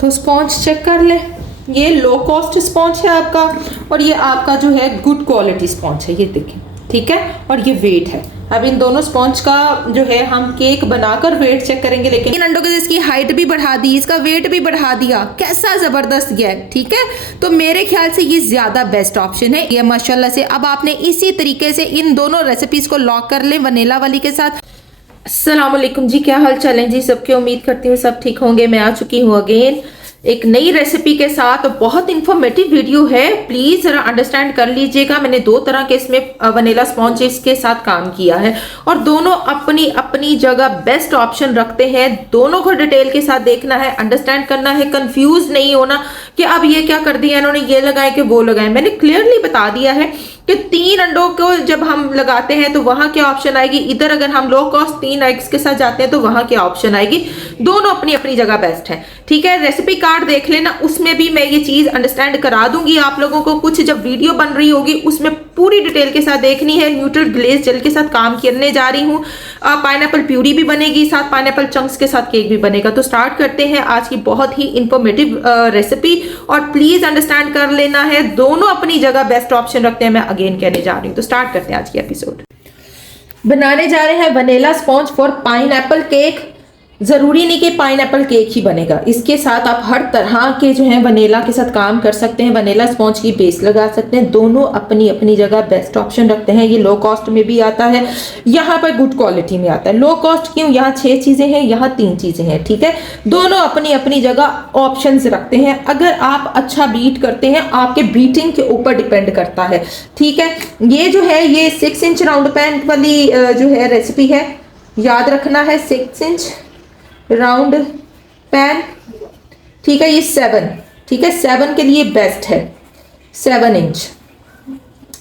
तो sponge check कर लें, ये लो कॉस्ट स्पॉन्ज है आपका, और ये आपका जो है गुड क्वालिटी स्पॉन्ज है, ये देखें, ठीक है। और ये वेट है। अब इन दोनों स्पॉन्ज का जो है हम केक बनाकर वेट चेक करेंगे, लेकिन इन अंडों के इसकी हाइट भी बढ़ा दी, इसका वेट भी बढ़ा दिया, कैसा जबरदस्त गया है, ठीक है। तो मेरे ख्याल से ये ज्यादा बेस्ट ऑप्शन है ये माशाल्लाह से। अब आपने इसी तरीके से इन दोनों रेसिपीज को लॉक कर लें वनीला वाली के साथ। अस्सलाम वालेकुम जी, क्या हाल चाल है जी सबके, उम्मीद करती हूँ सब ठीक होंगे। मैं आ चुकी हूँ अगेन एक नई रेसिपी के साथ। बहुत इंफॉर्मेटिव वीडियो है, प्लीज जरा अंडरस्टैंड कर लीजिएगा। मैंने दो तरह के इसमें वनीला स्पॉन्ज के साथ काम किया है और दोनों अपनी अपनी जगह बेस्ट ऑप्शन रखते हैं। दोनों को डिटेल के साथ देखना है, अंडरस्टैंड करना है, कंफ्यूज नहीं होना कि अब ये क्या कर दिया इन्होंने, ये लगाए कि वो लगाए। मैंने क्लियरली बता दिया है कि 3 अंडों को जब हम लगाते हैं तो वहां क्या ऑप्शन आएगी, इधर अगर हम लो कॉस्ट 3 एग्स के साथ जाते हैं तो वहां क्या ऑप्शन आएगी। दोनों अपनी अपनी जगह बेस्ट है, ठीक है। रेसिपी कार्ड देख लेना, उसमें भी मैं ये चीज अंडरस्टैंड करा दूंगी आप लोगों को। कुछ जब वीडियो बन रही होगी उसमें पूरी डिटेल के साथ देखनी है। न्यूट्रल ग्लेज जेल के साथ काम करने जा रही हूँ। पाइनएप्पल प्यूरी भी बनेगी साथ, पाइनएप्पल चंक्स के साथ केक भी बनेगा। तो स्टार्ट करते हैं आज की बहुत ही इंफॉर्मेटिव रेसिपी, और प्लीज अंडरस्टैंड कर लेना है दोनों अपनी जगह बेस्ट ऑप्शन रखते हैं, मैं अगेन कहने जा रही हूँ। तो स्टार्ट करते हैं आज की एपिसोड। बनाने जा रहे हैं vanilla sponge for pineapple cake. जरूरी नहीं कि पाइनएप्पल केक ही बनेगा, इसके साथ आप हर तरह के जो है वनीला के साथ काम कर सकते हैं। वनीला स्पॉन्ज की बेस लगा सकते हैं। दोनों अपनी अपनी जगह बेस्ट ऑप्शन रखते हैं। ये लो कॉस्ट में भी आता है, यहाँ पर गुड क्वालिटी में आता है। लो कॉस्ट क्यों, यहाँ 6 चीजें हैं, यहाँ 3 चीजें हैं, ठीक है। दोनों अपनी अपनी जगह ऑप्शन रखते हैं। अगर आप अच्छा बीट करते हैं, आपके बीटिंग के ऊपर डिपेंड करता है, ठीक है। ये जो है ये 6 इंच राउंड पैन वाली जो है रेसिपी है, याद रखना है 6 इंच राउंड पैन, ठीक है। ये 7, ठीक है, 7 के लिए बेस्ट है। 7 इंच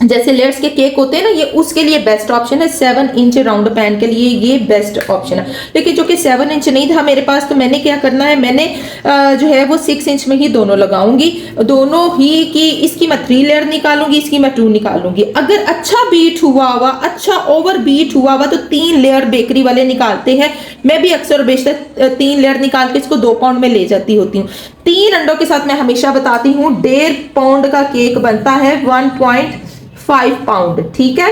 जैसे लेयर्स के केक होते हैं ना, ये उसके लिए बेस्ट ऑप्शन है। 7 इंच राउंड पैन के लिए ये बेस्ट ऑप्शन है। लेकिन जो कि 7 इंच नहीं था मेरे पास, तो मैंने क्या करना है, मैंने जो है वो 6 इंच में ही दोनों लगाऊंगी। दोनों ही की इसकी मैं 3 लेयर निकालूंगी, इसकी मैं 2 निकालूंगी। अगर अच्छा बीट हुआ हुआ, अच्छा ओवर बीट हुआ हुआ, तो 3 लेयर बेकरी वाले निकालते हैं। मैं भी अक्सर बेशतर 3 लेयर निकाल के इसको 2 पाउंड में ले जाती होती हूँ। 3 अंडों के साथ मैं हमेशा बताती हूँ 1.5 पाउंड का केक बनता है, 1.5 पाउंड, ठीक है।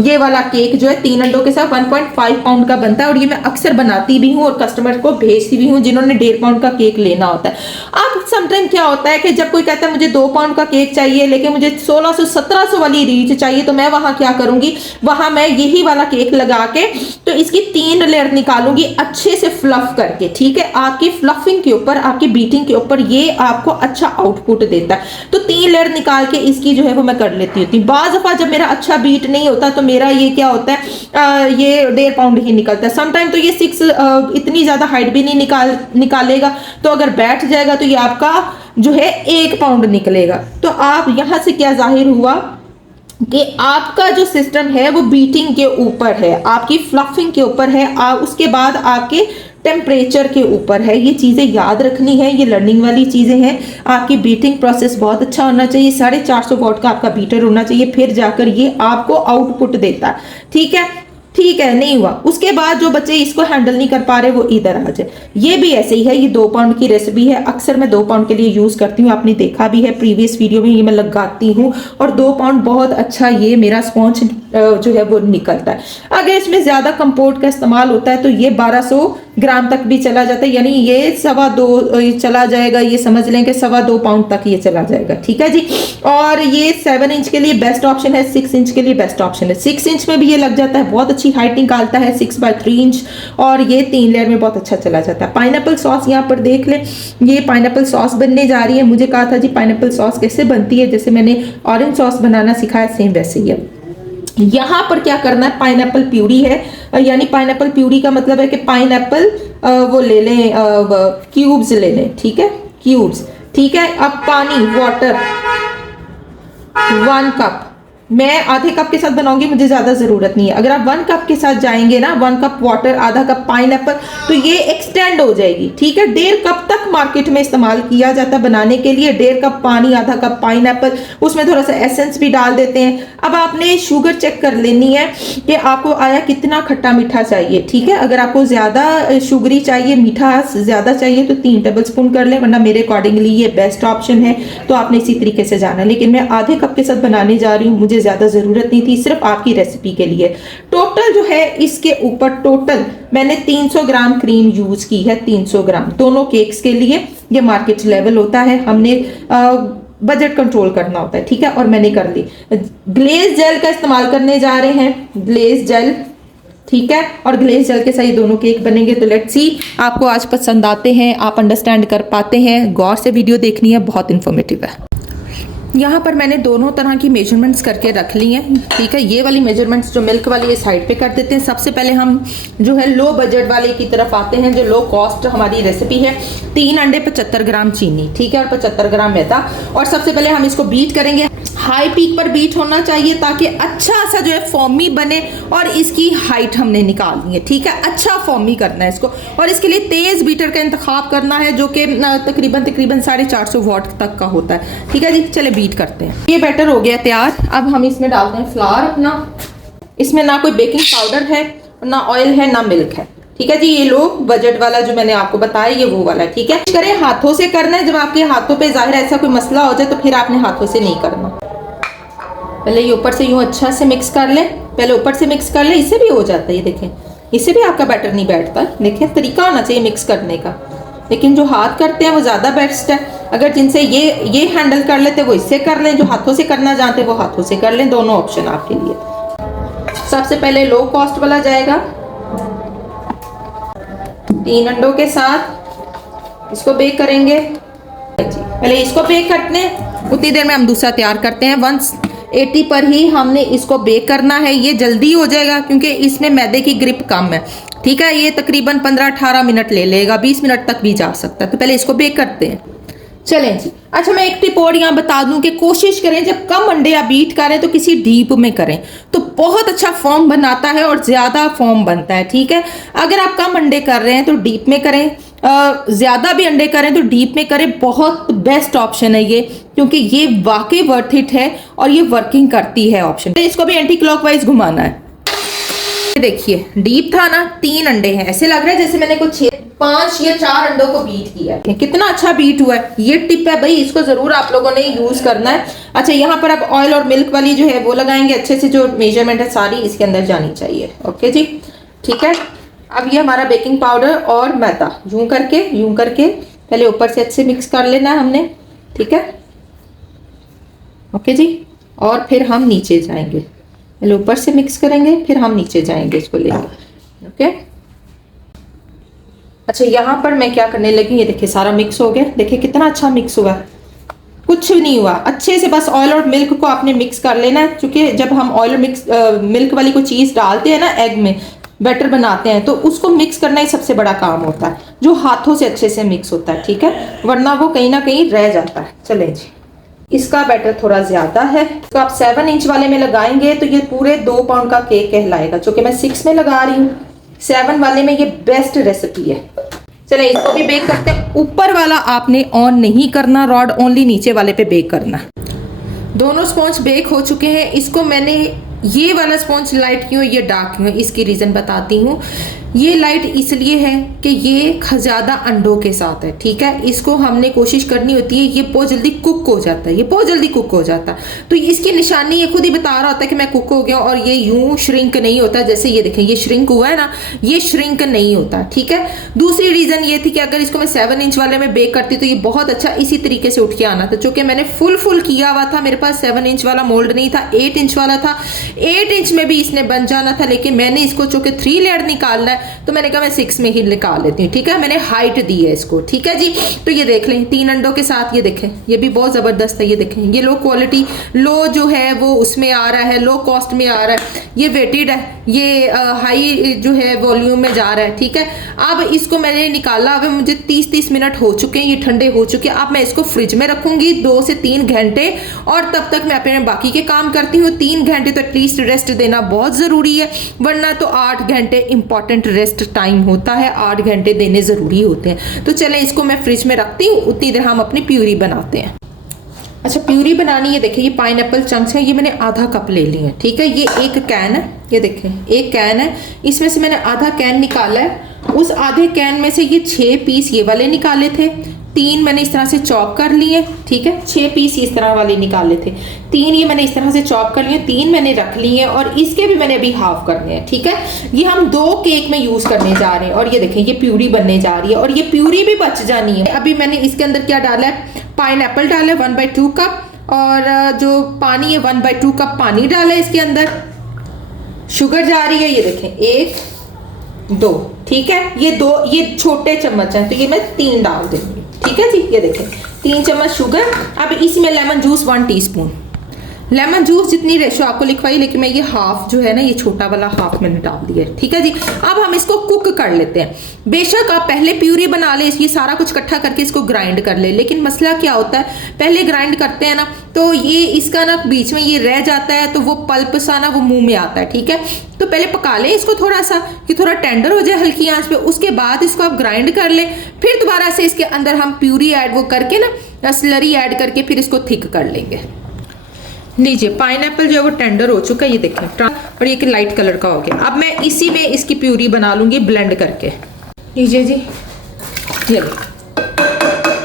ये वाला केक जो है 3 अंडों के साथ 1.5 पाउंड का बनता है, और ये मैं अक्सर बनाती भी हूँ और कस्टमर को भेजती भी हूँ जिन्होंने 1.5 पाउंड का केक लेना होता है। अब समटाइम क्या होता है कि जब कोई कहता है मुझे 2 पाउंड का केक चाहिए लेकिन मुझे 1600-1700 वाली रीच चाहिए, तो मैं वहां क्या करूंगी, वहां मैं यही वाला केक लगा के तो इसकी 3 लेयर निकालूंगी अच्छे से फ्लफ करके, ठीक है। आपकी फ्लफिंग के ऊपर, आपकी बीटिंग के ऊपर ये आपको अच्छा आउटपुट देता है। तो 3 लेयर निकाल के इसकी जो है वो मैं कर लेती होती हूँ। बाज़ दफा जब मेरा अच्छा बीट नहीं होता तो मेरा ये क्या होता है, ये 1.5 पाउंड ही निकलता है। समटाइम तो ये 6 इतनी ज्यादा हाइट भी नहीं निकालेगा, तो अगर बैठ जाएगा तो ये आपका जो है 1 पाउंड निकलेगा। तो आप यहां से क्या जाहिर हुआ कि आपका जो सिस्टम है वो बीटिंग के ऊपर है, आपकी फ्लफिंग के ऊपर है, उसके बाद आपके टेम्परेचर के ऊपर है। ये चीज़ें याद रखनी है, ये लर्निंग वाली चीज़ें हैं। आपकी बीटिंग प्रोसेस बहुत अच्छा होना चाहिए, 450 वॉट का आपका बीटर होना चाहिए, फिर जाकर ये आपको आउटपुट देता है, ठीक है। ठीक है, नहीं हुआ, उसके बाद जो बच्चे इसको हैंडल नहीं कर पा रहे वो इधर आ जाए। ये भी ऐसे ही है, ये 2 पाउंड की रेसिपी है, अक्सर मैं 2 पाउंड के लिए यूज करती हूँ। आपने देखा भी है प्रीवियस वीडियो में, ये मैं लगाती हूँ और 2 पाउंड बहुत अच्छा ये मेरा स्पॉन्ज जो है वो निकलता है। अगर इसमें ज्यादा कंपोर्ट का इस्तेमाल होता है तो ये 1200 ग्राम तक भी चला जाता है, यानी ये 2.25 चला जाएगा। ये समझ लें कि 2.25 पाउंड तक ये चला जाएगा, ठीक है जी। और ये 7 इंच के लिए बेस्ट ऑप्शन है, 6 इंच के लिए बेस्ट ऑप्शन है। 6 इंच में भी ये लग जाता है, बहुत अच्छी हाइट निकालता है, 6/3 इंच, और ये 3 लेयर में बहुत अच्छा चला जाता है। पाइनएप्पल सॉस यहाँ पर देख ले, ये पाइनएप्पल सॉस बनने जा रही है। मुझे कहा था जी पाइनएप्पल सॉस कैसे बनती है, जैसे मैंने ऑरेंज सॉस बनाना सिखाया सेम वैसे ही है। यहाँ पर क्या करना है, पाइनएप्पल प्यूरी है, यानी पाइनएप्पल प्यूरी का मतलब है कि पाइनएप्पल वो ले लें, क्यूब्स ले लें, ठीक है, क्यूब्स, ठीक है। अब पानी, वाटर 1 कप, मैं आधे कप के साथ बनाऊंगी, मुझे ज़्यादा ज़रूरत नहीं है। अगर आप 1 कप के साथ जाएंगे ना, 1 कप वाटर, आधा कप पाइनएप्पल, तो ये एक्सटेंड हो जाएगी, ठीक है। 1.5 कप तक मार्केट में इस्तेमाल किया जाता है बनाने के लिए। 1.5 कप पानी, आधा कप पाइनएप्पल, उसमें थोड़ा सा एसेंस भी डाल देते हैं। अब आपने शुगर चेक कर लेनी है कि आपको आया कितना खट्टा मीठा चाहिए, ठीक है। अगर आपको ज़्यादा शुगरी चाहिए, मीठा ज़्यादा चाहिए, तो 3 टेबल स्पून कर लें, वरना मेरे अकॉर्डिंगली ये बेस्ट ऑप्शन है। तो आपने इसी तरीके से जाना है। लेकिन मैं आधे कप के साथ बनाने जा रही हूँ, मुझे ज़्यादा ज़रूरत नहीं थी, सिर्फ आपकी रेसिपी के लिए। टोटल जो है इसके ऊपर टोटल मैंने 300 ग्राम क्रीम यूज की है, 300 ग्राम दोनों केक्स के लिए। ये मार्केट लेवल होता है, हमने बजट कंट्रोल करना होता है, ठीक है। और मैंने कर ली। ग्लेज जेल का इस्तेमाल करने जा रहे हैं, ग्लेज जेल, ठीक है। और ग्लेज जेल के साथ ये दोनों केक बनेंगे। तो लेट्स सी आपको आज पसंद आते हैं, आप अंडरस्टैंड कर पाते हैं। गौर से वीडियो देखनी है, बहुत इन्फॉर्मेटिव है। यहाँ पर मैंने दोनों तरह की मेजरमेंट्स करके रख ली हैं, ठीक है। ये वाली मेजरमेंट्स जो मिल्क वाली, ये साइड पे कर देते हैं। सबसे पहले हम जो है लो बजट वाले की तरफ आते हैं, जो लो कॉस्ट हमारी रेसिपी है। 3 अंडे, 75 ग्राम चीनी, ठीक है, और 75 ग्राम मैदा। और सबसे पहले हम इसको बीट करेंगे। हाई पीक पर बीट होना चाहिए ताकि अच्छा सा जो है फॉर्मी बने। और इसकी हाइट हमने निकालनी है, ठीक है। अच्छा फॉर्मी करना है इसको, और इसके लिए तेज बीटर का इंतखाब करना है, जो कि तकरीबन 450 वाट तक का होता है, ठीक है जी। चले बीट करते हैं। ये बैटर हो गया तैयार। अब हम इसमें डालते हैं फ्लावर अपना। इसमें ना कोई बेकिंग पाउडर है, ना ऑयल है, ना मिल्क है, ठीक है जी। ये लो बजट वाला जो मैंने आपको बताया, ये वो वाला है, ठीक है। करें हाथों से करना है। जब आपके हाथों पे जाहिर ऐसा कोई मसला हो जाए तो फिर आपने हाथों से नहीं करना। पहले ये ऊपर से यूं अच्छा से मिक्स कर लें, पहले ऊपर से मिक्स कर लें। इससे भी हो जाता है, ये देखें, इससे भी आपका बैटर नहीं बैठता। देखें, तरीका होना चाहिए मिक्स करने का। लेकिन जो हाथ करते हैं वो ज़्यादा बेस्ट है। अगर जिनसे ये हैंडल कर लेते वो इससे कर लें, जो हाथों से करना जानते वो हाथों से कर लें। दोनों ऑप्शन आपके लिए। सबसे पहले लो कॉस्ट वाला जाएगा, 3 अंडों के साथ इसको बेक करेंगे। पहले इसको बेक करते हैं, उतनी देर में हम दूसरा तैयार करते हैं। 180 पर ही हमने इसको बेक करना है। ये जल्दी हो जाएगा क्योंकि इसमें मैदे की ग्रिप कम है, ठीक है। ये तकरीबन 15-18 मिनट ले लेगा, 20 मिनट तक भी जा सकता है। तो पहले इसको बेक करते हैं। चलें जी। अच्छा, मैं एक टिप और यहाँ बता दूं कि कोशिश करें जब कम अंडे या बीट करें तो किसी डीप में करें, तो बहुत अच्छा फॉर्म बनाता है और ज़्यादा फॉर्म बनता है, ठीक है। अगर आप कम अंडे कर रहे हैं तो डीप में करें, ज़्यादा भी अंडे करें तो डीप में करें। बहुत बेस्ट ऑप्शन है ये, क्योंकि ये वाकई वर्थ इट है और ये वर्किंग करती है ऑप्शन। तो इसको भी एंटी क्लॉकवाइज घुमाना है। देखिए, डीप था ना, 3 अंडे हैं, ऐसे लग रहा है जैसे मैंने कुछ 5 या 4 अंडों को बीट किया है। कितना अच्छा बीट हुआ है। ये टिप है भाई, इसको जरूर आप लोगों ने यूज करना है। अच्छा, यहाँ पर अब ऑयल और मिल्क वाली जो है वो लगाएंगे। अच्छे से जो मेजरमेंट है सारी इसके अंदर जानी चाहिए। ओके जी, ठीक है। अब ये हमारा बेकिंग पाउडर और मैदा यूं करके पहले ऊपर से अच्छे मिक्स कर लेना है हमने, ठीक है। ओके जी। और फिर हम नीचे जाएंगे, पहले ऊपर से मिक्स करेंगे, फिर हम नीचे जाएंगे इसको लेकर। ओके। अच्छा, यहाँ पर मैं क्या करने लगी, ये देखिए सारा मिक्स हो गया। देखिए कितना अच्छा मिक्स हुआ, कुछ भी नहीं हुआ। अच्छे से बस ऑयल और मिल्क को आपने मिक्स कर लेना है, क्योंकि जब हम ऑयल और मिल्क वाली कोई चीज़ डालते हैं ना, एग में बैटर बनाते हैं, तो उसको मिक्स करना ही सबसे बड़ा काम होता है, जो हाथों से अच्छे से मिक्स होता है, ठीक है। वरना वो कहीं ना कहीं रह जाता है। चलें जी, इसका बैटर थोड़ा ज़्यादा है, तो आप 7 इंच वाले में लगाएंगे तो ये पूरे 2 पाउंड का केक कहलाएगा। जो कि मैं 6 में लगा रही हूँ, 7 वाले में ये बेस्ट रेसिपी है। चले इसको भी बेक करते हैं। ऊपर वाला आपने ऑन नहीं करना रॉड, ओनली नीचे वाले पे बेक करना। दोनों स्पॉन्ज बेक हो चुके हैं। इसको मैंने ये वाला स्पॉन्ज लाइट क्यों, ये डार्क क्यों, इसकी रीज़न बताती हूँ। ये लाइट इसलिए है कि ये ज़्यादा अंडों के साथ है, ठीक है। इसको हमने कोशिश करनी होती है, ये बहुत जल्दी कुक हो जाता है, ये बहुत जल्दी कुक हो जाता है। तो इसकी निशानी ये खुद ही बता रहा होता है कि मैं कुक हो गया, और ये यूं श्रिंक नहीं होता। जैसे ये देखें, ये श्रिंक हुआ है ना, ये श्रिंक नहीं होता, ठीक है। दूसरी रीज़न ये थी कि अगर इसको मैं 7 इंच वाले में बेक करती तो ये बहुत अच्छा इसी तरीके से उठ के आना था। चूँकि मैंने फुल किया हुआ था, मेरे पास 7 इंच वाला मोल्ड नहीं था, 8 इंच वाला था। 8 इंच में भी इसने बन जाना था, लेकिन मैंने इसको चूँकि 3 लेयर निकालना है तो मैंने कहा मैं 6 में ही निकाल लेती हूँ, ठीक है। मैंने हाइट दी है इसको, ठीक है जी। तो ये देख लें 3 अंडों के साथ, ये देखें ये भी बहुत ज़बरदस्त है। ये देखें ये लो क्वालिटी, लो जो है वो उसमें आ रहा है, लो कॉस्ट में आ रहा है। ये वेटेड है, ये हाई जो है वॉल्यूम में जा रहा है, ठीक है। अब इसको मैंने निकाला, अब मुझे 30 मिनट हो चुके हैं, ये ठंडे हो चुके हैं। अब मैं इसको फ्रिज में रखूंगी 2 से 3 घंटे, और तब तक मैं अपने बाकी के काम करती हूँ। 3 घंटे तो एटलीस्ट रेस्ट देना बहुत ज़रूरी है, वरना तो 8 घंटे इंपॉर्टेंट रेस्ट टाइम होता है, 8 घंटे देने ज़रूरी होते हैं। तो चलें इसको मैं फ्रिज में रखती हूँ, उतनी देर हम अपनी प्यूरी बनाते हैं। अच्छा, प्यूरी बनानी है, देखिए ये पाइनएप्पल चंक्स हैं, ये मैंने आधा कप ले लिए हैं, ठीक है। ये एक कैन है, ये देखें एक कैन है, इसमें से मैंने आधा कैन निकाला है। उस आधे कैन में से ये 6 पीस ये वाले निकाले थे, 3 मैंने इस तरह से चॉप कर लिए, ठीक है। 6 पीस इस तरह वाले निकाले थे, 3 ये मैंने इस तरह से चॉप कर लिए, 3 मैंने रख लिए हैं, और इसके भी मैंने अभी हाफ करने हैं, ठीक है। ये हम 2 केक में यूज करने जा रहे हैं, और ये देखें ये प्यूरी बनने जा रही है, और ये प्यूरी भी बच जानी है। अभी मैंने इसके अंदर क्या डाला है, पाइनएप्पल डाला है 1/2 कप, और जो पानी है 1/2 कप पानी डाला है इसके अंदर। शुगर जा रही है, ये देखें 1 2, ठीक है। ये छोटे चम्मच हैं, तो ये मैं 3 डाल दूंगी, ठीक है जी। ये देखें 3 चम्मच शुगर। अब इसमें lemon juice 1 teaspoon, lemon juice जितनी रेशो आपको लिखवाई, लेकिन मैं ये हाफ जो है ना, ये छोटा वाला हाफ मैंने डाल दिया है, ठीक है जी। अब हम इसको कुक कर लेते हैं। बेशक आप पहले प्यूरी बना ले, ये सारा कुछ इकट्ठा करके इसको ग्राइंड कर ले, लेकिन मसला क्या होता है, पहले ग्राइंड करते हैं ना, तो ये इसका ना बीच में ये रह जाता है, तो वो पल्प सा ना वो मुंह में आता है, ठीक है। तो पहले पका ले इसको थोड़ा सा, कि थोड़ा टेंडर हो जाए हल्की आंच पे, उसके बाद इसको आप ग्राइंड कर ले। फिर दोबारा से इसके अंदर हम प्यूरी ऐड वो करके ना, स्लरी ऐड करके फिर इसको थिक कर लेंगे। लीजिए पाइनएप्पल जो है वो टेंडर हो चुका है, ये देखें, और ये कि लाइट कलर का हो गया। अब मैं इसी में इसकी प्यूरी बना लूंगी ब्लेंड करके। लीजिए जी, ये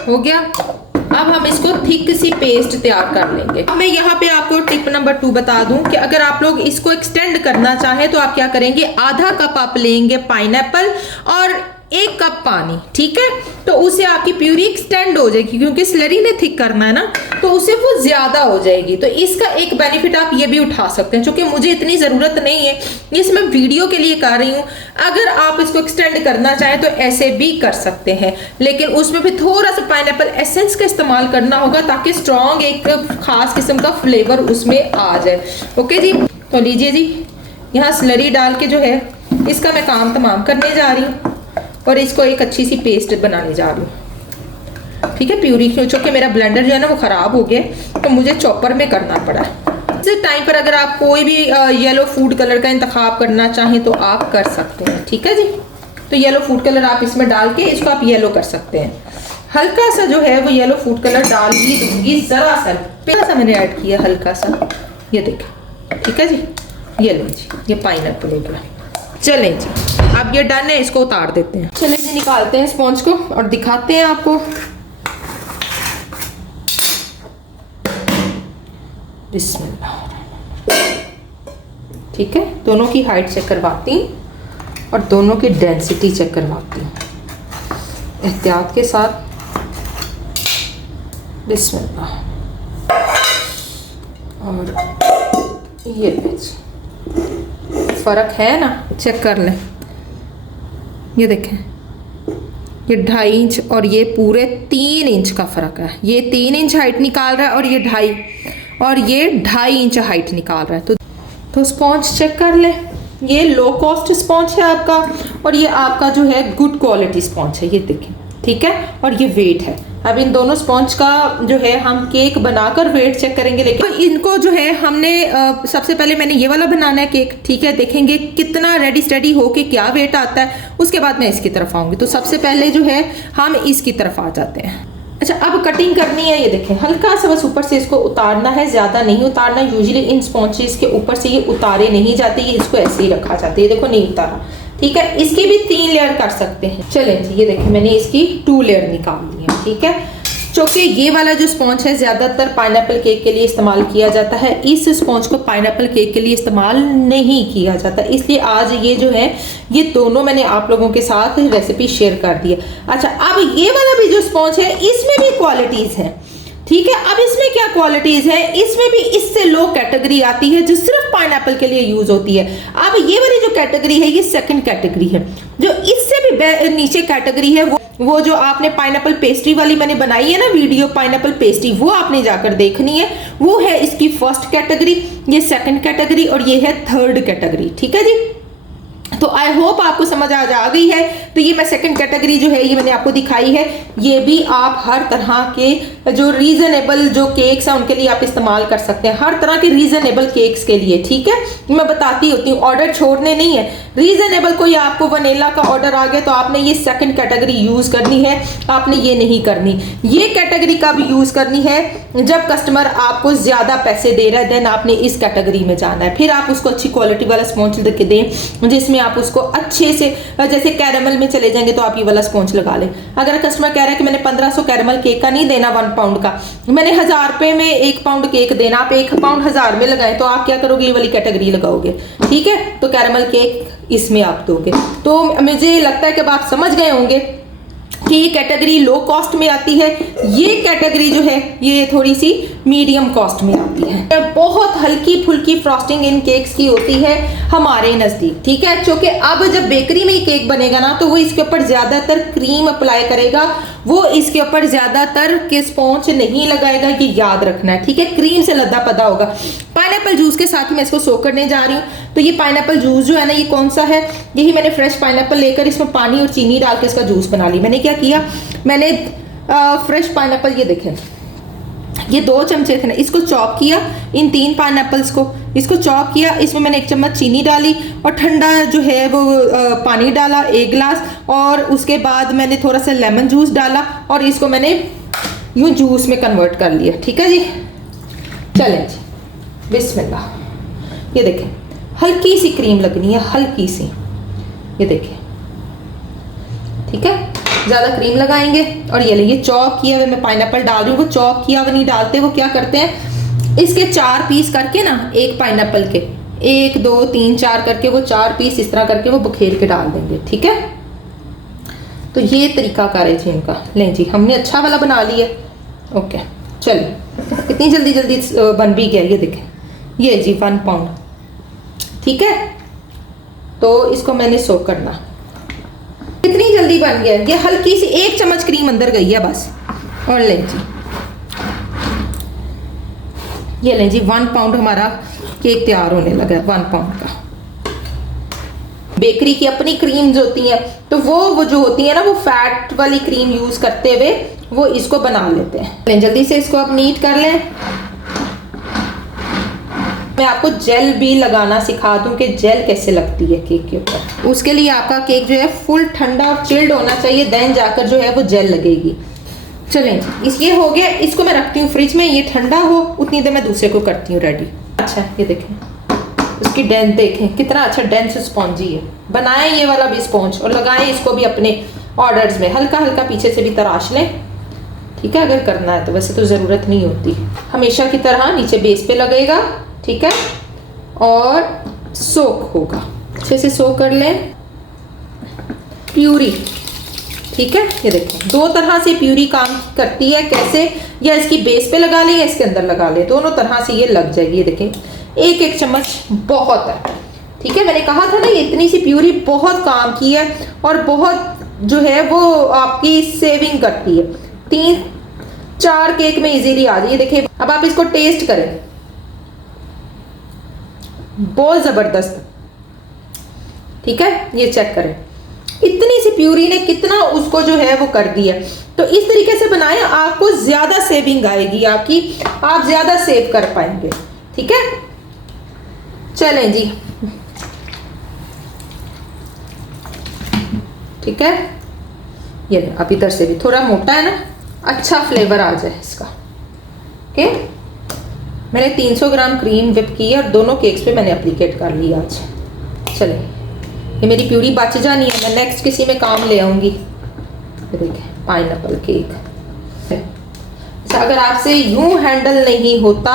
हो गया। अब हम इसको थिक सी पेस्ट तैयार कर लेंगे। अब मैं यहाँ पे आपको टिप नंबर 2 बता दूं कि अगर आप लोग इसको एक्सटेंड करना चाहें तो आप क्या करेंगे, आधा कप आप लेंगे पाइनएप्पल और 1 कप पानी, ठीक है। तो उससे आपकी प्यूरी एक्सटेंड हो जाएगी, क्योंकि स्लरी ने थिक करना है ना, तो उससे वो ज्यादा हो जाएगी। तो इसका एक बेनिफिट आप ये भी उठा सकते हैं, क्योंकि मुझे इतनी जरूरत नहीं है, इसमें वीडियो के लिए कर रही हूँ। अगर आप इसको एक्सटेंड करना चाहें तो ऐसे भी कर सकते हैं, लेकिन उसमें भी थोड़ा सा पाइनएप्पल एसेंस का इस्तेमाल करना होगा, ताकि स्ट्रॉन्ग एक खास किस्म का फ्लेवर उसमें आ जाए। ओके जी, तो लीजिए जी, यहाँ स्लरी डाल के जो है इसका मैं काम तमाम करने जा रही हूँ, और इसको एक अच्छी सी पेस्ट बनाने जा रही हूँ, ठीक है। प्यूरी क्योंकि मेरा ब्लेंडर जो है ना वो ख़राब हो गया, तो मुझे चॉपर में करना पड़ा। इस टाइम पर अगर आप कोई भी येलो फूड कलर का इंतखाब करना चाहें तो आप कर सकते हैं, ठीक है जी। तो येलो फूड कलर आप इसमें डाल के इसको आप येलो कर सकते हैं। हल्का सा जो है वो येलो फूड कलर डाल ही दूंगी, ज़रा सा मैंने ऐड किया हल्का सा, ये देखें, ठीक है जी। ये लो जी, ये पाइनएप्पल हो गया। चलें जी, अब ये डन है, इसको उतार देते हैं। चलें जी, निकालते हैं स्पॉन्ज को और दिखाते हैं आपको। बिस्मिल्लाह, ठीक है। दोनों की हाइट चेक करवाती हूँ और दोनों की डेंसिटी चेक करवाती हूँ एहतियात के साथ। बिस्मिल्लाह, और ये फ़र्क है ना, चेक कर लें। ये देखें, ये 2.5 इंच और ये पूरे 3 इंच का फ़र्क है। ये 3 इंच हाइट निकाल रहा है, और ये 2.5 इंच हाइट निकाल रहा है। तो स्पॉन्ज चेक कर लें। ये लो कॉस्ट स्पॉन्ज है आपका, और ये आपका जो है गुड क्वालिटी स्पॉन्ज है, ये देखें, ठीक है। और ये वेट है। अब इन दोनों स्पॉन्ज का जो है हम केक बनाकर वेट चेक करेंगे, लेकिन तो इनको जो है हमने सबसे पहले मैंने ये वाला बनाना है केक, ठीक है। देखेंगे कितना रेडी स्टेडी हो के क्या वेट आता है, उसके बाद मैं इसकी तरफ आऊँगी। तो सबसे पहले जो है हम इसकी तरफ आ जाते हैं। अच्छा, अब कटिंग करनी है। ये देखें, हल्का सा बस ऊपर से इसको उतारना है, ज़्यादा नहीं उतारना। यूजुअली इन स्पॉन्जेस के ऊपर से ये उतारे नहीं जाते, ये इसको ऐसे ही रखा जाता है। ये देखो नहीं उतारा, ठीक है। इसकी भी 3 लेयर कर सकते हैं। चलें जी, ये देखें मैंने इसकी 2 लेयर निकाल ली है, ठीक है। क्योंकि ये वाला जो स्पॉन्ज है ज़्यादातर पाइनएप्पल केक के लिए इस्तेमाल किया जाता है, इस स्पॉन्ज को पाइनएप्पल केक के लिए इस्तेमाल नहीं किया जाता, इसलिए आज ये जो है ये दोनों मैंने आप लोगों के साथ रेसिपी शेयर कर दी है। अच्छा, अब ये वाला भी जो स्पॉन्ज है इसमें भी क्वालिटीज़ हैं, ठीक है। अब इसमें क्या क्वालिटीज है, इसमें भी इससे लो कैटेगरी आती है जो सिर्फ पाइनएप्पल के लिए यूज होती है। अब ये वाली जो कैटेगरी है ये सेकंड कैटेगरी है। जो इससे भी नीचे कैटेगरी है वो जो आपने पाइनएप्पल पेस्ट्री वाली मैंने बनाई है ना वीडियो, पाइनएप्पल पेस्ट्री, वो आपने जाकर देखनी है। वो है इसकी फर्स्ट कैटेगरी, ये सेकंड कैटेगरी और ये है थर्ड कैटेगरी। ठीक है जी। तो आई होप आपको समझ आ गई है। तो ये मैं सेकंड कैटेगरी जो है ये मैंने आपको दिखाई है। ये भी आप हर तरह के जो रीजनेबल जो केक्स हैं उनके लिए आप इस्तेमाल कर सकते हैं, हर तरह के रीजनेबल केक्स के लिए। ठीक है, मैं बताती होती हूँ, ऑर्डर छोड़ने नहीं है। रीजनेबल कोई आपको वनीला का ऑर्डर आ गया तो आपने ये सेकंड कैटेगरी यूज करनी है, आपने ये नहीं करनी। ये कैटेगरी का भी यूज करनी है जब कस्टमर आपको ज्यादा पैसे दे रहा है, देन आपने इस कैटेगरी में जाना है। फिर आप उसको अच्छी क्वालिटी वाला स्पॉन्ज दें जिसमें आप उसको अच्छे से, जैसे कैरेमल में चले जाएंगे तो आप ये वाला स्पॉन्ज लगा लें। अगर कस्टमर कह रहा है कि मैंने 1500 कैरेमल केक का नहीं देना 1 पाउंड का, मैंने 1000 रुपए में 1 पाउंड केक देना, आप 1 पाउंड 1000 में लगाए तो आप क्या करोगे, ये वाली कैटेगरी लगाओगे। ठीक है, तो कैरेमल केक इसमें आप दोगे। तो मुझे लगता है कि अब आप समझ गए होंगे कि ये कैटेगरी लो कॉस्ट में आती है, ये कैटेगरी जो है ये थोड़ी सी मीडियम कॉस्ट में आती है। बहुत हल्की फुल्की फ्रॉस्टिंग इन केक्स की होती है हमारे नजदीक। ठीक है, क्योंकि अब जब बेकरी में केक बनेगा ना तो वो इसके ऊपर ज्यादातर क्रीम अप्लाई करेगा, वो इसके ऊपर ज्यादातर के स्पॉन्ज नहीं लगाएगा, ये याद रखना है। ठीक है, क्रीम से लदा पदा होगा। पाइनएप्पल जूस के साथ मैं इसको सोक करने जा रही हूँ। तो ये पाइनएप्पल जूस जो है ना, ये कौन सा है, यही मैंने फ्रेश पाइनएप्पल लेकर इसमें पानी और चीनी डाल के इसका जूस बना ली। मैंने क्या किया, मैंने फ्रेश पाइनएप्पल, ये देखें, ये 2 चमचे थे ना, इसको चॉप किया, इन 3 पाइनएप्पल्स को इसको चॉप किया, इसमें मैंने 1 चम्मच चीनी डाली और ठंडा जो है वो पानी डाला 1 गिलास, और उसके बाद मैंने थोड़ा सा लेमन जूस डाला और इसको मैंने यूं जूस में कन्वर्ट कर लिया। ठीक है जी, चलें जी, बिस्मिल्लाह। ये देखें, हल्की सी क्रीम लगनी है, हल्की सी, ये देखें। ठीक है, ज़्यादा क्रीम लगाएंगे। और ये लिए चॉप किया हुआ मैं पाइनएप्पल डाल रही हूँ, वो चॉप किया हुआ नहीं डालते, वो क्या करते हैं, इसके 4 पीस करके ना, एक पाइनएप्पल के 1 2 3 4 करके वो 4 पीस इस तरह करके वो बखेर के डाल देंगे। ठीक है, तो ये तरीका कार है जी इनका। लें जी, हमने अच्छा वाला बना लिया। ओके, चलिए, इतनी जल्दी जल्दी बन भी गया। ये देखें, ये जी 1 पाउंड। ठीक है, तो इसको मैंने सोक करना, कितनी जल्दी बन गया। ये हल्की सी 1 चम्मच क्रीम अंदर गई है बस। और लें जी, ये लें जी, 1 पाउंड हमारा केक तैयार होने लगा है, 1 पाउंड का। बेकरी की अपनी क्रीम्स होती हैं तो वो जो होती है ना, वो फैट वाली क्रीम यूज करते हुए वो इसको बना लेते हैं। जल्दी से इसको आप नीट कर लें। मैं आपको जेल भी लगाना सिखा दूं कि जेल कैसे लगती है केक के ऊपर। उसके लिए आपका केक जो है फुल ठंडा और चिल्ड होना चाहिए, देन जाकर जो है वो जेल लगेगी। चलें जी, ये हो गया, इसको मैं रखती हूँ फ्रिज में, ये ठंडा हो, उतनी देर मैं दूसरे को करती हूँ रेडी। अच्छा, ये देखें, उसकी डेंस देखें, कितना अच्छा डेंस स्पॉन्जी है। बनाएं ये वाला भी स्पॉन्ज और लगाएं इसको भी अपने ऑर्डर्स में, हल्का हल्का पीछे से भी तराश लें। ठीक है, अगर करना है तो, वैसे तो ज़रूरत नहीं होती। हमेशा की तरह नीचे बेस पे लगेगा। ठीक है, और सोक होगा, अच्छे से सोक कर लें प्यूरी। ठीक है, ये देखें, 2 तरह से प्यूरी काम करती है। कैसे, या इसकी बेस पे लगा लें या इसके अंदर लगा लें, दोनों तरह से ये लग जाएगी। ये देखें, 1 चम्मच बहुत है। ठीक है, मैंने कहा था ना, ये इतनी सी प्यूरी बहुत काम की है और बहुत जो है वो आपकी सेविंग करती है। 3-4 केक में इजीली आ जाए। देखिए, अब आप इसको टेस्ट करें, बहुत जबरदस्त। ठीक है, ये चेक करें, इतनी सी प्यूरी ने कितना उसको जो है वो कर दिया। तो इस तरीके से बनाएं, आपको ज्यादा सेविंग आएगी आपकी, आप ज्यादा सेव कर पाएंगे। ठीक है, चलें जी, ठीक है, ये अब इधर से भी थोड़ा मोटा है ना, अच्छा फ्लेवर आ जाए इसका। ओके, मैंने 300 ग्राम क्रीम विप की है और दोनों केक्स पे मैंने एप्लीकेट कर लिया आज। चलिए, ये मेरी प्यूरी बच जानी है, मैं नेक्स्ट किसी में काम ले आऊँगी। देखें, पाइनएप्पल केक। अगर आपसे यूं हैंडल नहीं होता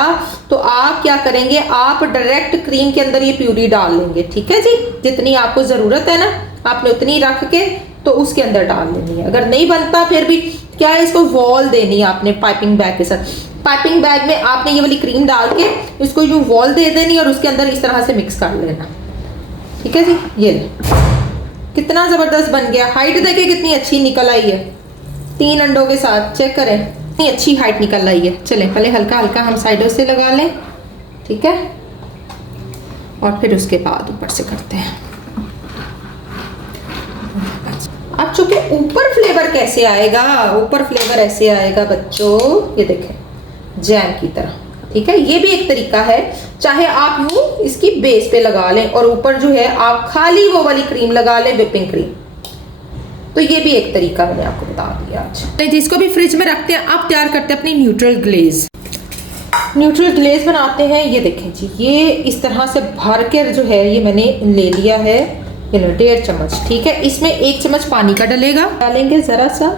तो आप क्या करेंगे, आप डायरेक्ट क्रीम के अंदर ये प्यूरी डाल लेंगे। ठीक है जी, जितनी आपको ज़रूरत है ना आपने उतनी रख के तो उसके अंदर डाल लेनी है। अगर नहीं बनता फिर भी क्या है, इसको वॉल देनी है आपने पाइपिंग बैग के साथ। पाइपिंग बैग में आपने ये वाली क्रीम डाल के इसको यूं वॉल दे देनी और उसके अंदर इस तरह से मिक्स कर लेना। ठीक है जी, ये ले कितना ज़बरदस्त बन गया। हाइट देखे कितनी अच्छी निकल आई है 3 अंडों के साथ, चेक करें कितनी अच्छी हाइट निकल आई है। चलें पहले हल्का हल्का हम साइडों से लगा लें, ठीक है, और फिर उसके बाद ऊपर से करते हैं। अब चूंकि ऊपर फ्लेवर कैसे आएगा, ऊपर फ्लेवर ऐसे आएगा बच्चों, ये देखें जैम की तरह। ठीक है, ये भी एक तरीका है। चाहे आप यूं इसकी बेस पे लगा लें और ऊपर जो है आप खाली वो वाली क्रीम लगा लें, व्हिपिंग क्रीम, तो ये भी एक तरीका मैंने आपको बता दिया आज। तो जिसको भी फ्रिज में रखते हैं, अब तैयार करते हैं अपनी न्यूट्रल ग्लेज। न्यूट्रल ग्लेज बनाते हैं। ये देखें जी, ये इस तरह से भर के जो है ये मैंने ले लिया है, ये लो 1.5 चम्मच। ठीक है, इसमें 1 चम्मच पानी का डालेंगे ज़रा सा।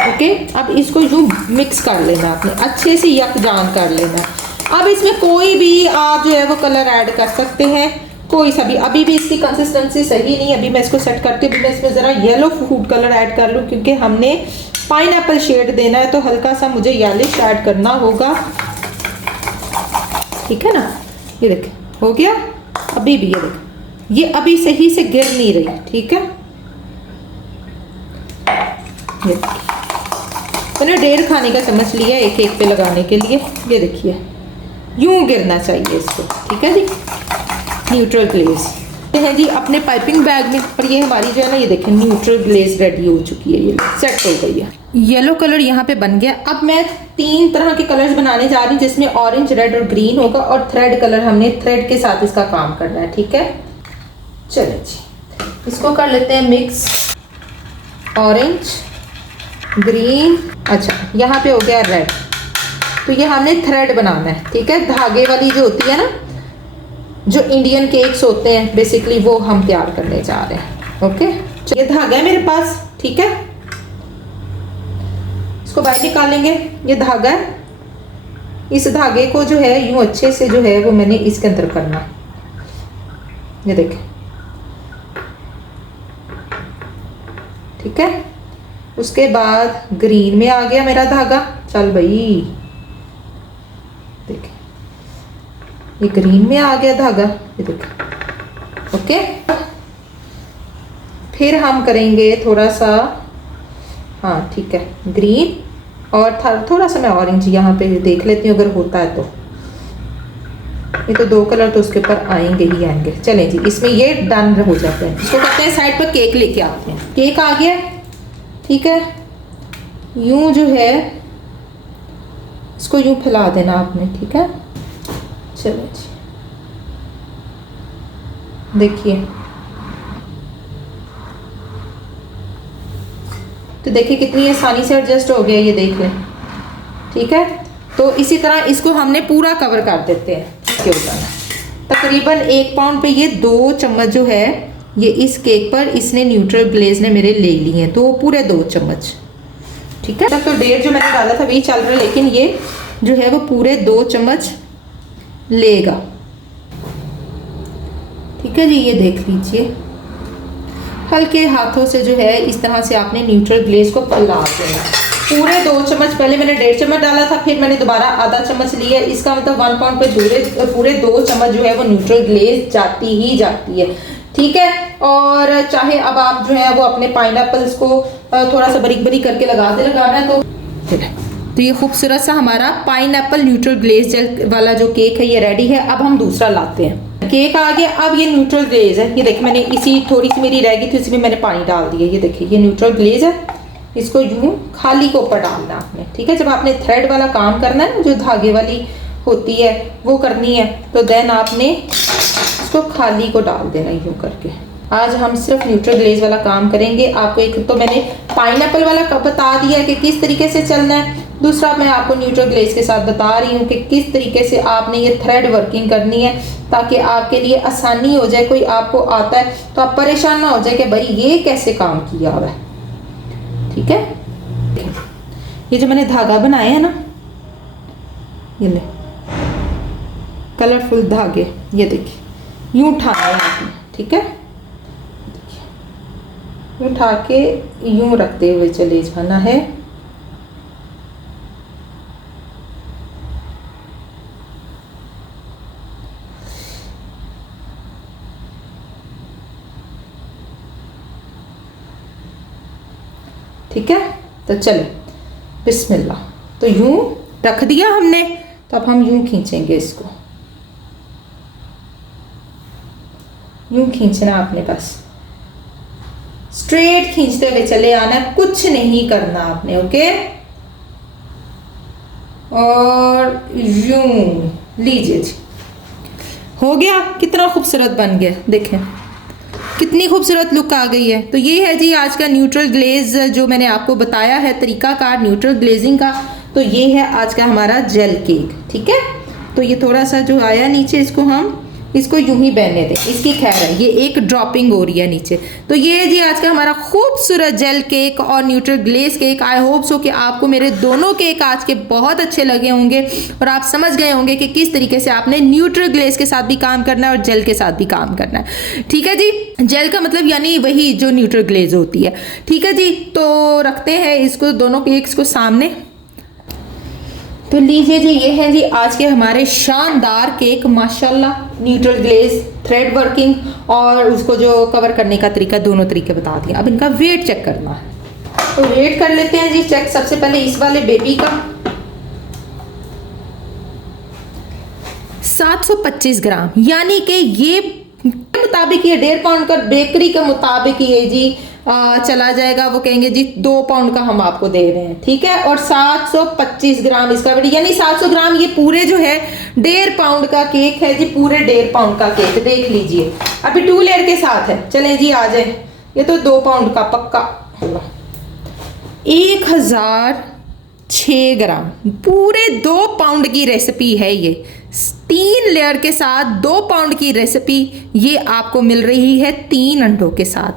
ओके, अब इसको यूं मिक्स कर लेना आपने, अच्छे से यकजान कर लेना। अब इसमें कोई भी आप जो है वो कलर ऐड कर सकते हैं, कोई सा भी। अभी भी इसकी कंसिस्टेंसी सही नहीं, अभी मैं इसको सेट करती हूँ। मैं इसमें ज़रा येलो फूड कलर ऐड कर लूँ क्योंकि हमने पाइनएप्पल शेड देना है, तो हल्का सा मुझे येलिश ऐड करना होगा। ठीक है ना, ये देखें हो गया। अभी भी ये देखें, ये अभी सही से गिर नहीं रही। ठीक है, ये मैंने 1.5 खाने का चम्मच लिया एक एक पे लगाने के लिए। ये देखिए यूं गिरना चाहिए इसको। ठीक है जी, न्यूट्रल ग्लेज हैं जी अपने पाइपिंग बैग में। और ये हमारी जो है ना, ये देखें न्यूट्रल ग्लेज रेडी हो चुकी है, ये सेट हो गई है। येलो कलर यहाँ पे बन गया। अब मैं 3 तरह के कलर्स बनाने जा रही हूँ, जिसमें ऑरेंज, रेड और ग्रीन होगा, और थ्रेड कलर हमने थ्रेड के साथ इसका काम करना है। ठीक है, चलिए जी इसको कर लेते हैं मिक्स। ऑरेंज, ग्रीन, अच्छा यहाँ पे हो गया रेड। तो ये हमने थ्रेड बनाना है। ठीक है, धागे वाली जो होती है ना, जो इंडियन केक्स होते हैं बेसिकली, वो हम तैयार करने जा रहे हैं। ओके, ये धागा है मेरे पास। ठीक है, इसको बाहर निकालेंगे। ये धागा है, इस धागे को जो है यूं अच्छे से जो है वो मैंने इसके अंदर करना। ये देखें, ठीक है। उसके बाद ग्रीन में आ गया मेरा धागा। चल भाई, देखें ये ग्रीन में आ गया धागा, ये देखें। ओके, फिर हम करेंगे थोड़ा सा, हाँ ठीक है, ग्रीन और थोड़ा सा मैं ऑरेंज यहाँ पे देख लेती हूँ अगर होता है तो। ये तो 2 कलर तो उसके ऊपर आएंगे ही आएंगे। चलें जी, इसमें ये डन हो जाते हैं। इसको करते हैं साइड पर, केक लेके आते हैं। केक आ गया। ठीक है, यूं जो है इसको यूं फैला देना आपने। ठीक है, चलो जी देखिए, तो देखिए कितनी आसानी से एडजस्ट हो गया, ये देख लें। ठीक है, तो इसी तरह इसको हमने पूरा कवर कर देते हैं इसके ऊपर। तकरीबन 1 पाउंड पे ये 2 चम्मच जो है ये इस केक पर इसने न्यूट्रल ग्लेज ने मेरे ले लिए हैं, तो पूरे 2 चम्मच। ठीक है, तो 1.5 जो मैंने डाला था वही चल रहा है, लेकिन ये जो है वो पूरे 2 चम्मच लेगा। ठीक है जी, ये देख लीजिए, हल्के हाथों से जो है इस तरह से आपने न्यूट्रल ग्लेज को फैला देना। पूरे 2 चम्मच, पहले मैंने 1.5 चम्मच डाला था, फिर मैंने दोबारा आधा चम्मच लिया। इसका मतलब 1 पाउंड पे पूरे 2 चम्मच जो है वो न्यूट्रल ग्लेज जाती ही जाती है। ठीक है, और चाहे अब आप जो है वो अपने पाइनएप्पल्स को थोड़ा सा बारीक बारीक करके लगाना है तो ये खूबसूरत सा हमारा पाइनएप्पल न्यूट्रल ग्लेज वाला जो केक है ये रेडी है। अब हम दूसरा लाते हैं। केक आ गया। अब ये न्यूट्रल ग्लेज है, ये देखिए मैंने इसी थोड़ी सी मेरी रह गई थी, उसमें मैंने पानी डाल दिया। ये देखिए ये न्यूट्रल ग्लेज है, इसको यूं खाली के ऊपर डालना आपने। ठीक है, जब आपने थ्रेड वाला काम करना है ना, जो धागे वाली होती है वो करनी है, तो देन आपने इसको खाली को डाल देना यूं करके। आज हम सिर्फ न्यूट्रल ग्लेज वाला काम करेंगे। आपको एक तो मैंने पाइनएप्पल वाला बता दिया कि किस तरीके से चलना है, दूसरा मैं आपको न्यूट्रल ग्लेज के साथ बता रही हूँ कि किस तरीके से आपने ये थ्रेड वर्किंग करनी है, ताकि आपके लिए आसानी हो जाए। कोई आपको आता है तो आप परेशान ना हो जाए कि भाई ये कैसे काम किया हुआ है। ठीक है, ये जो मैंने धागा बनाया है ना, ये ले कलरफुल धागे, ये देखिए यूं उठाना है आपने। ठीक है, उठा के यूं रखते हुए चले जाना है। ठीक है, तो चले बिस्मिल्लाह। तो यूं रख दिया हमने, तो अब हम यूं खींचेंगे इसको, यूं खींचना आपने, बस स्ट्रेट खींचते हुए चले आना, कुछ नहीं करना आपने। ओके, और यूं लीजिए जी, हो गया। कितना खूबसूरत बन गया, देखें कितनी खूबसूरत लुक आ गई है। तो ये है जी आज का न्यूट्रल ग्लेज जो मैंने आपको बताया है तरीकाकार न्यूट्रल ग्लेजिंग का। तो ये है आज का हमारा जेल केक। ठीक है, तो ये थोड़ा सा जो आया नीचे, इसको हम इसको यूं ही बहने दें, इसकी खैर है, ये एक ड्रॉपिंग हो रही है नीचे। तो ये है जी आज का हमारा खूबसूरत जेल केक और neutral glaze cake. I hope so कि आपको मेरे दोनों केक आज के बहुत अच्छे लगे होंगे और आप समझ गए होंगे कि किस तरीके से आपने न्यूट्रल ग्लेज के साथ भी काम करना है और जेल के साथ भी काम करना है। ठीक है जी, जेल का मतलब यानी वही जो न्यूट्रल ग्लेज होती है। ठीक है जी, तो रखते हैं इसको, दोनों केक्स को सामने। तो लीजिए जी, ये है जी आज के हमारे शानदार केक, माशाल्लाह न्यूट्रल ग्लेज, थ्रेड वर्किंग और उसको जो कवर करने का तरीका, दोनों तरीके बता दिए। अब इनका वेट चेक करना है, तो वेट कर लेते हैं जी चेक। सबसे पहले इस वाले बेबी का 725 ग्राम, यानी कि ये मुताबिक ये 1.5 पाउंड का, बेकरी के मुताबिक ये जी चला जाएगा। वो कहेंगे जी 2 पाउंड का हम आपको दे रहे हैं। ठीक है, और 725 ग्राम इसका वेट, यानी 700 ग्राम ये पूरे जो है 1.5 पाउंड का केक है जी, पूरे 1.5 पाउंड का केक। देख लीजिए, अभी 2 लेयर के साथ है। चलें जी आ जाए, ये तो 2 पाउंड का पक्का 1006 ग्राम, पूरे 2 पाउंड की रेसिपी है ये। 3 लेयर के साथ 2 पाउंड की रेसिपी ये आपको मिल रही है 3 अंडों के साथ।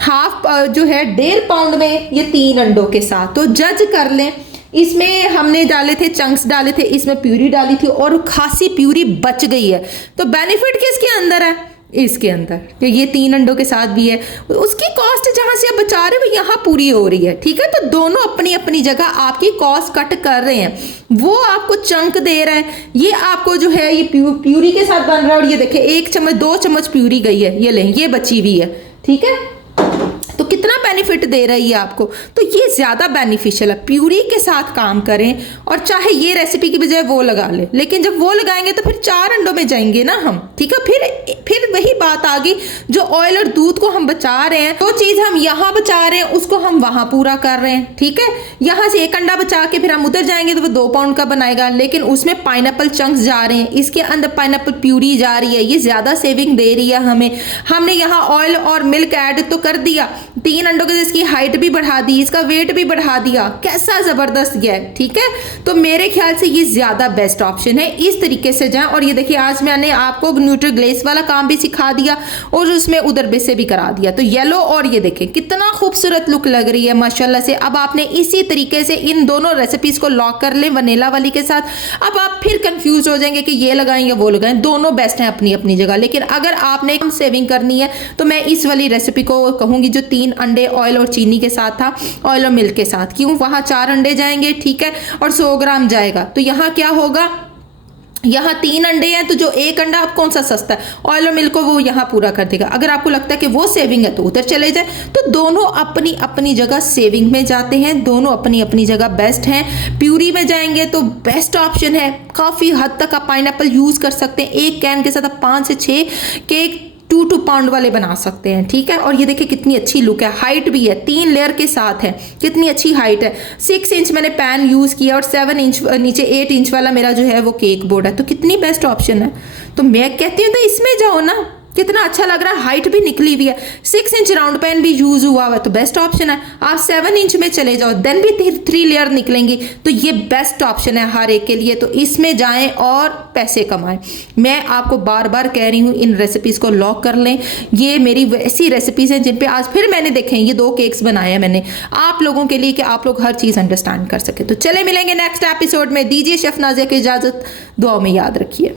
हाफ जो है 1.5 पाउंड में ये 3 अंडों के साथ। तो जज कर लें, इसमें हमने डाले थे चंक्स, डाले थे, इसमें प्यूरी डाली थी और खासी प्यूरी बच गई है। तो बेनिफिट किसके अंदर है? इसके अंदर कि ये 3 अंडों के साथ भी है। उसकी कॉस्ट जहां से आप बचा रहे हो यहाँ पूरी हो रही है। ठीक है, तो दोनों अपनी अपनी जगह आपकी कॉस्ट कट कर रहे हैं। वो आपको चंक दे रहा है, ये आपको जो है ये प्यूरी के साथ बन रहा है। और ये देखे 1 चम्मच 2 चम्मच प्यूरी गई है, ये लें, ये बची हुई है। ठीक है, तो कितना बेनिफिट दे रही है आपको, तो ये ज्यादा बेनिफिशियल है। प्यूरी के साथ काम करें और चाहे ये रेसिपी की बजाय वो लगा ले, लेकिन जब वो लगाएंगे तो फिर 4 अंडों में जाएंगे ना हम। ठीक है, फिर वही बात आ गई, जो ऑयल और दूध को हम बचा रहे हैं, तो चीज हम यहाँ बचा रहे हैं उसको हम वहां पूरा कर रहे हैं। ठीक है, यहाँ से 1 अंडा बचा के फिर हम उधर जाएंगे तो वो 2 पाउंड का बनाएगा, लेकिन उसमें पाइनएप्पल चंक्स जा रहे हैं, इसके अंदर पाइनएप्पल प्यूरी जा रही है, ये ज्यादा सेविंग दे रही है हमें। हमने यहाँ ऑयल और मिल्क ऐड तो कर दिया, 3 अंडों के, इसकी हाइट भी बढ़ा दी, इसका वेट भी बढ़ा दिया, कैसा जबरदस्त गया है। ठीक है, तो मेरे ख्याल से ये ज्यादा बेस्ट ऑप्शन है, इस तरीके से जाएं। और ये देखिए आज मैंने आपको न्यूट्रल ग्लेज वाला काम भी सिखा दिया और उसमें उधर बेसे भी करा दिया। तो येलो, और ये देखें कितना खूबसूरत लुक लग रही है माशाल्लाह से। अब आपने इसी तरीके से इन दोनों रेसिपीज को लॉक कर लें वनीला वाली के साथ। अब आप फिर कंफ्यूज हो जाएंगे कि ये लगाएं या वो लगाएं, दोनों बेस्ट हैं अपनी अपनी जगह। लेकिन अगर आपने कम सेविंग करनी है तो मैं इस वाली रेसिपी को कहूंगी जो 3 अंडे ऑयल और चीनी के साथ था, ऑयल और मिल्क के साथ। क्यों? वहां 4 अंडे जाएंगे, ठीक है, और 100 ग्राम जाएगा। तो यहाँ क्या होगा, यहाँ 3 अंडे हैं तो जो 1 अंडा आप कौन सा सस्ता है, ऑयल और मिल्क को वो यहाँ पूरा कर देगा। अगर आपको लगता है कि वो सेविंग है तो उधर चले जाए। तो दोनों अपनी अपनी जगह सेविंग में जाते हैं, दोनों अपनी अपनी जगह बेस्ट हैं। प्यूरी में जाएंगे तो बेस्ट ऑप्शन है, काफ़ी हद तक आप पाइनएप्पल यूज़ कर सकते हैं। एक कैन के साथ आप 5 से 6 केक 2 पाउंड वाले बना सकते हैं। ठीक है, और ये देखिए कितनी अच्छी लुक है, हाइट भी है, 3 लेयर के साथ है, कितनी अच्छी हाइट है। 6 इंच मैंने पैन यूज़ किया और 7 इंच नीचे 8 इंच वाला मेरा जो है वो केक बोर्ड है। तो कितनी बेस्ट ऑप्शन है। तो मैं कहती हूँ तो इसमें जाओ ना, कितना अच्छा लग रहा है, हाइट भी निकली हुई है, 6 इंच राउंड पैन भी यूज हुआ हुआ है, तो बेस्ट ऑप्शन है। आप 7 इंच में चले जाओ, देन भी 3 लेयर निकलेंगी, तो ये बेस्ट ऑप्शन है हर एक के लिए। तो इसमें जाएं और पैसे कमाएं। मैं आपको बार बार कह रही हूँ इन रेसिपीज़ को लॉक कर लें। ये मेरी वैसी रेसिपीज़ हैं जिन पे आज फिर मैंने देखे, ये 2 केक्स बनाए हैं मैंने आप लोगों के लिए कि आप लोग हर चीज़ अंडरस्टैंड कर सके। तो चले मिलेंगे नेक्स्ट एपिसोड में। दीजिए शेफ नाज़िया की इजाज़त, दुआ में याद रखिए।